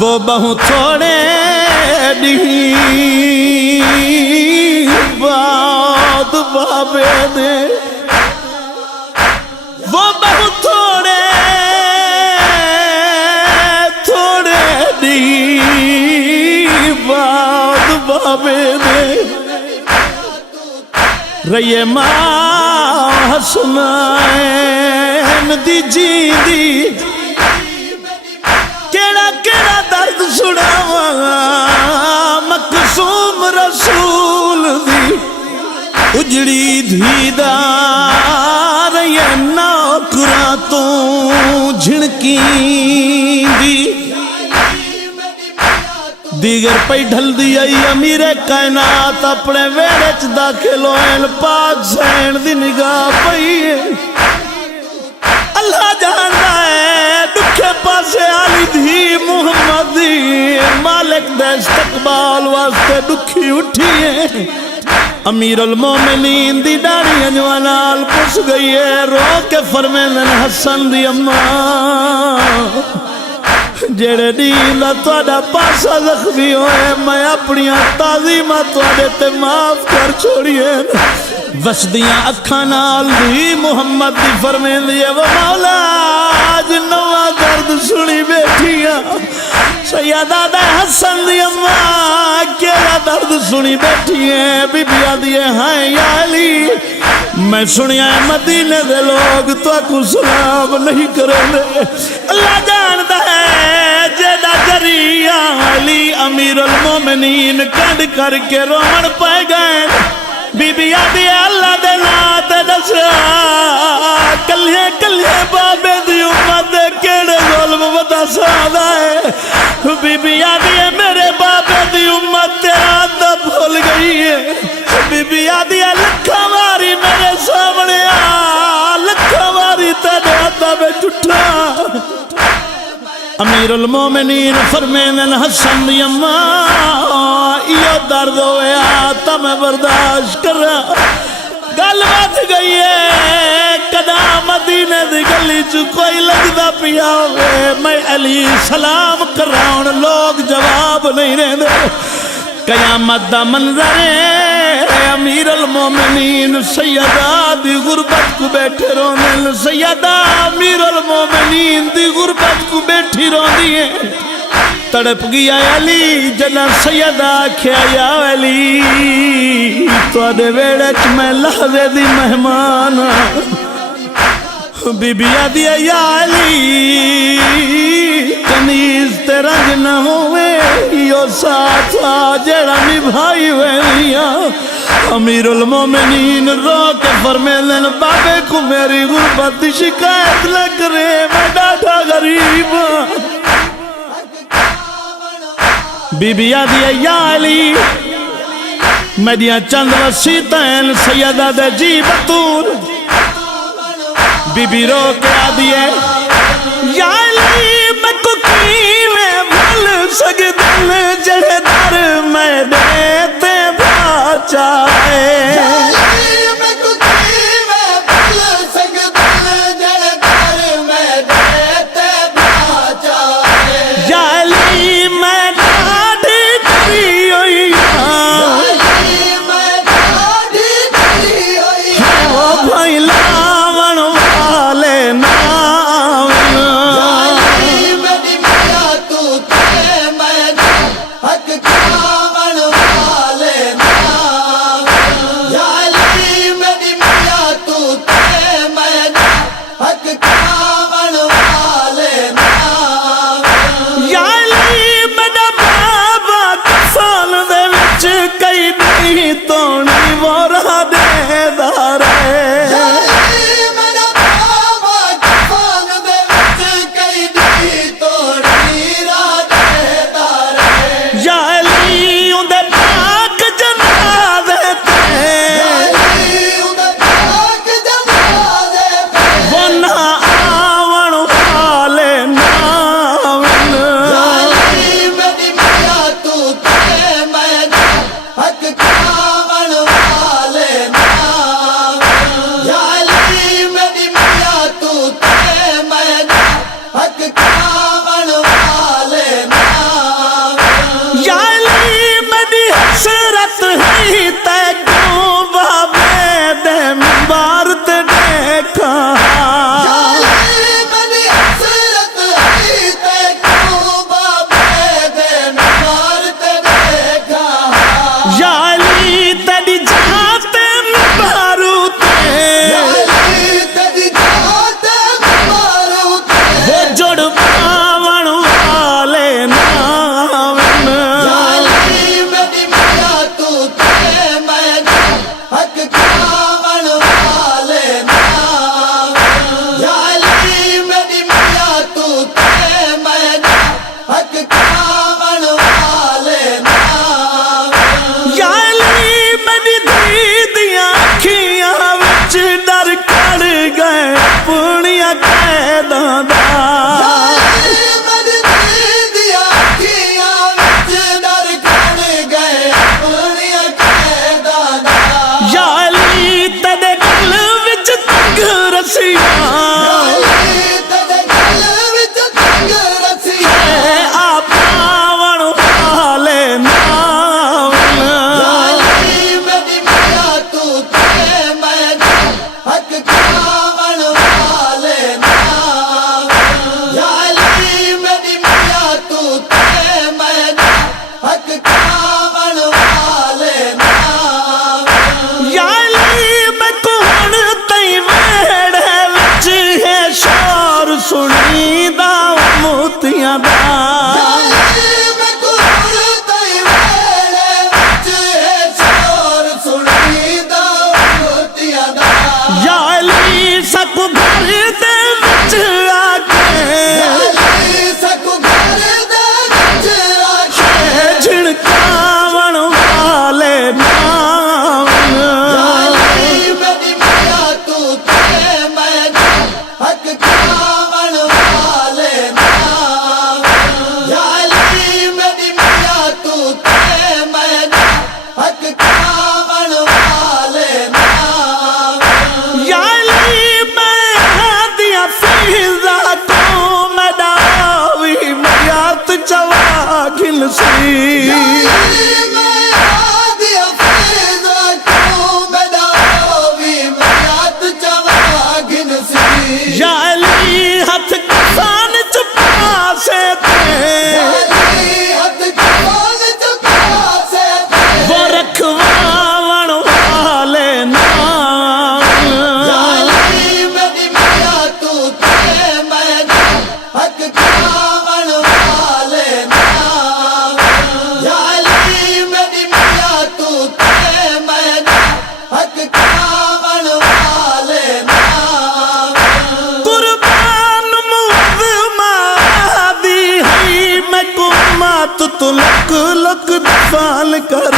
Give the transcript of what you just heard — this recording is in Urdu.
وہ بہو تھوڑے بعد بابے دے وہ بہو تھوڑے بعد بابے دے رہیے ماں حسنین دی جی دی کیڑا کیڑا درد سناواں مقصوم رسول دی اجڑی دھی دا رہیے نوکراں تو جھنکی دی دیگر پئی ڈھل دی آئی امیر کائنات اپنے ویڑچ داخل ہوئے پاک سین دی نگاہ پئی اللہ جانتا ہے دکھے پاسے آلی دھی محمد دی مالک دے استقبال واسطے دکھی اٹھی ہے امیر المومنین دی ڈاڑی انجوانال پس گئی ہے رو کے فرمینن حسن دی اماں جڑے دیلا توڑا پاسا زخمی ہوئے میں اپنیاں تعظیمہ توڑے تے معاف کر چھوڑیے وسدیاں اکھانال دی محمد دی فرمین دیئے وہ مولا آج نوہ درد سنی بیٹھیاں سیدہ دے حسن دی اماں کیلا درد سنی بیٹھیاں بی بیا دیئے ہائیں یا علی میں سنیا مدینے دے لوگ تو کو سلام نہیں کریں دے اللہ جانتا ہے جیدہ جریہ علی امیر المومنین کند کر کے رومن پائے گئے بی بی آدھی اللہ دے نات دسا کلیے کلیے بابے دی امت دے کیڑے ظلم ودا سادہ ہے بی بی آدھی میرے بابے دی امت تیرا دا بھول گئی ہے بی بی آدھی لکھا ماری میرے سامنے لکھا ماری تیرے آدھا میں ٹوٹا امیر المومنین فرمینن حسن دی اماں یہ درد ہویا تا میں برداشت کر رہا گل بات گئی ہے کدا مدینے دی گلی چو کوئی لگدا پیا ہوئے میں علی سلام کر رہا ہوں لوگ جواب نہیں رہے دے قیامت دا منظر ہے امیر المومنین سیدہ دی غربت کو بیٹھے رونن سیدہ امیر المومنین دی غربت کو بیٹھی رونی ہے تڑپ گیا علی جنا سیدہ کھیا یا علی تو آدھے ویڑچ میں لحظے دی مہمان بی بی آدھی یا علی کنیز تے رنگ نہ ہوئے یو ساتھ آجڑا نبھائی ویلیاں امیر المومنین رو کے فرمیلن بابے کو میری غربت دی شکایت نہ کرے میں ڈاٹا غریب بی بی آدھی یا علی میڈیاں چند وسیطین سیدہ دے جی بطور بی بی رو کے آدھی یا علی میں کو کیویں بھل سکدن جڑے در میں دیتے باچائے وقت فال کر